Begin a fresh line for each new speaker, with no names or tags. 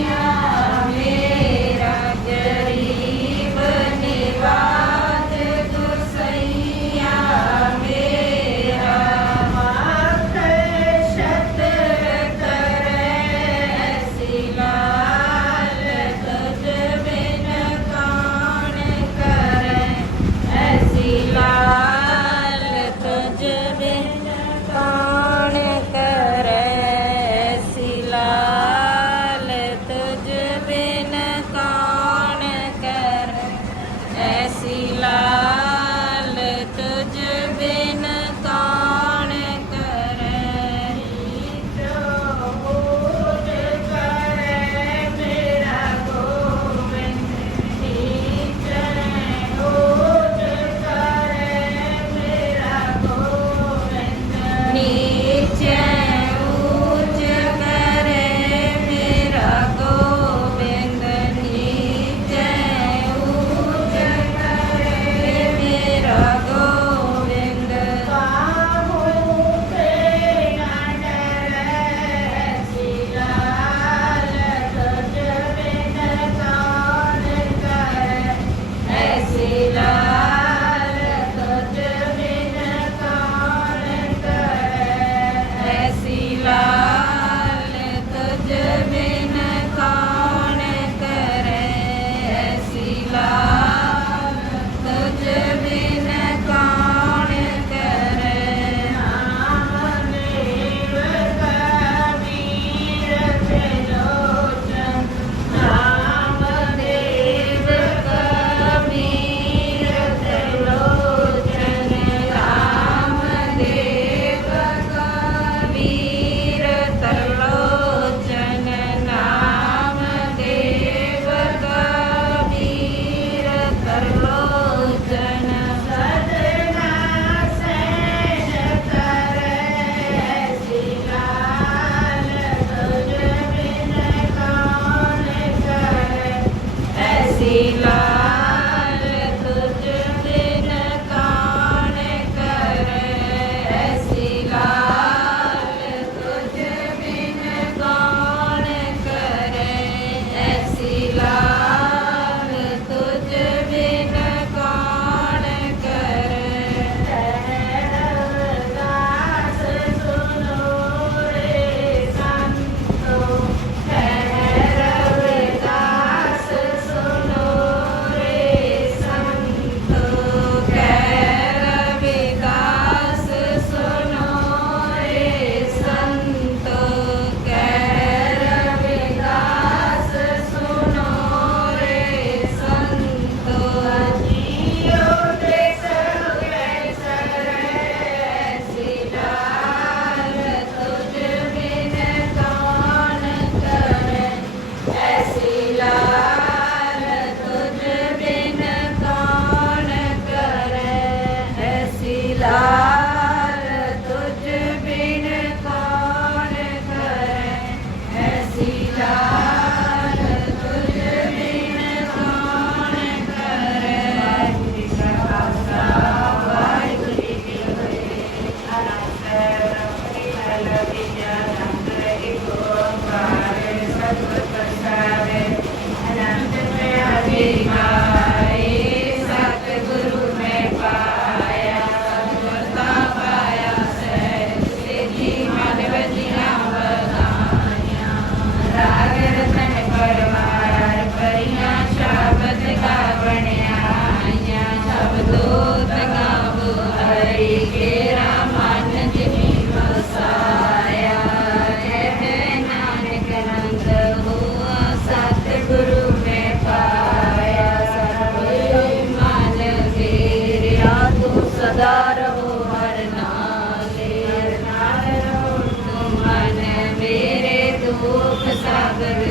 Yeah. Amen.